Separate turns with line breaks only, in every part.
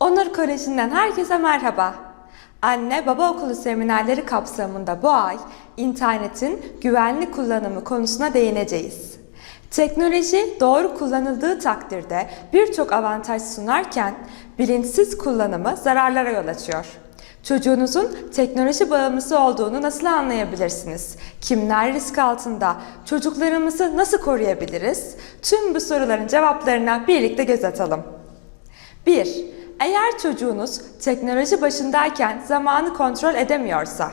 Onur Koleji'nden herkese merhaba. Anne baba okulu seminerleri kapsamında bu ay internetin güvenli kullanımı konusuna değineceğiz. Teknoloji doğru kullanıldığı takdirde birçok avantaj sunarken bilinçsiz kullanımı zararlara yol açıyor. Çocuğunuzun teknoloji bağımlısı olduğunu nasıl anlayabilirsiniz? Kimler risk altında? Çocuklarımızı nasıl koruyabiliriz? Tüm bu soruların cevaplarına birlikte göz atalım. 1. Eğer çocuğunuz teknoloji başındayken zamanı kontrol edemiyorsa.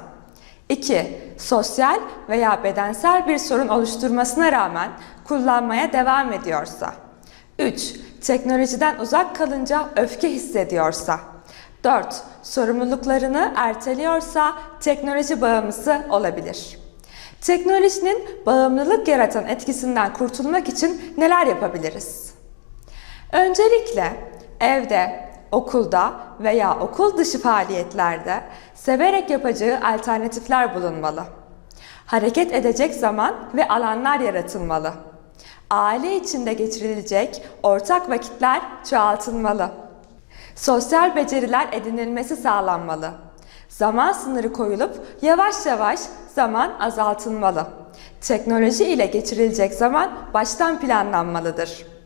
2. Sosyal veya bedensel bir sorun oluşturmasına rağmen kullanmaya devam ediyorsa. 3. Teknolojiden uzak kalınca öfke hissediyorsa. 4. Sorumluluklarını erteliyorsa teknoloji bağımlısı olabilir. Teknolojinin bağımlılık yaratan etkisinden kurtulmak için neler yapabiliriz? Öncelikle evde, okulda veya okul dışı faaliyetlerde severek yapacağı alternatifler bulunmalı. Hareket edecek zaman ve alanlar yaratılmalı. Aile içinde geçirilecek ortak vakitler çoğaltılmalı. Sosyal beceriler edinilmesi sağlanmalı. Zaman sınırı koyulup yavaş yavaş zaman azaltılmalı. Teknoloji ile geçirilecek zaman baştan planlanmalıdır.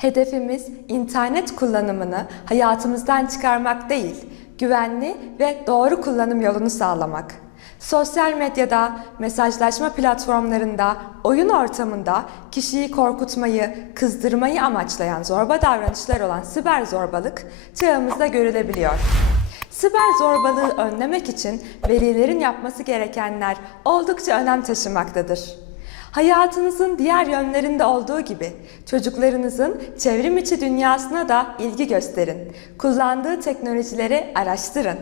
Hedefimiz internet kullanımını hayatımızdan çıkarmak değil, güvenli ve doğru kullanım yolunu sağlamak. Sosyal medyada, mesajlaşma platformlarında, oyun ortamında kişiyi korkutmayı, kızdırmayı amaçlayan zorba davranışlar olan siber zorbalık çağımızda görülebiliyor. Siber zorbalığı önlemek için velilerin yapması gerekenler oldukça önem taşımaktadır. Hayatınızın diğer yönlerinde olduğu gibi çocuklarınızın çevrim içi dünyasına da ilgi gösterin. Kullandığı teknolojileri araştırın.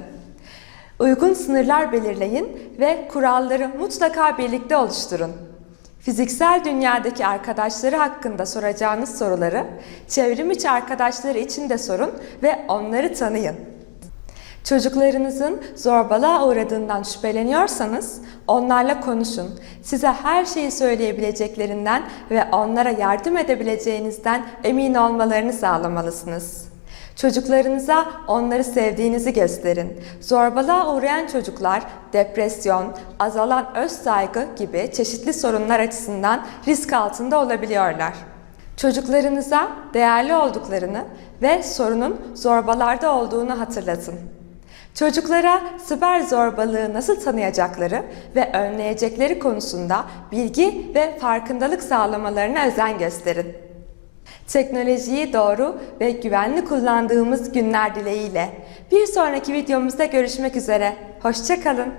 Uygun sınırlar belirleyin ve kuralları mutlaka birlikte oluşturun. Fiziksel dünyadaki arkadaşları hakkında soracağınız soruları çevrim içi arkadaşları için de sorun ve onları tanıyın. Çocuklarınızın zorbalığa uğradığından şüpheleniyorsanız onlarla konuşun. Size her şeyi söyleyebileceklerinden ve onlara yardım edebileceğinizden emin olmalarını sağlamalısınız. Çocuklarınıza onları sevdiğinizi gösterin. Zorbalığa uğrayan çocuklar depresyon, azalan öz saygı gibi çeşitli sorunlar açısından risk altında olabiliyorlar. Çocuklarınıza değerli olduklarını ve sorunun zorbalarda olduğunu hatırlatın. Çocuklara siber zorbalığı nasıl tanıyacakları ve önleyecekleri konusunda bilgi ve farkındalık sağlamalarına özen gösterin. Teknolojiyi doğru ve güvenli kullandığımız günler dileğiyle bir sonraki videomuzda görüşmek üzere. Hoşçakalın.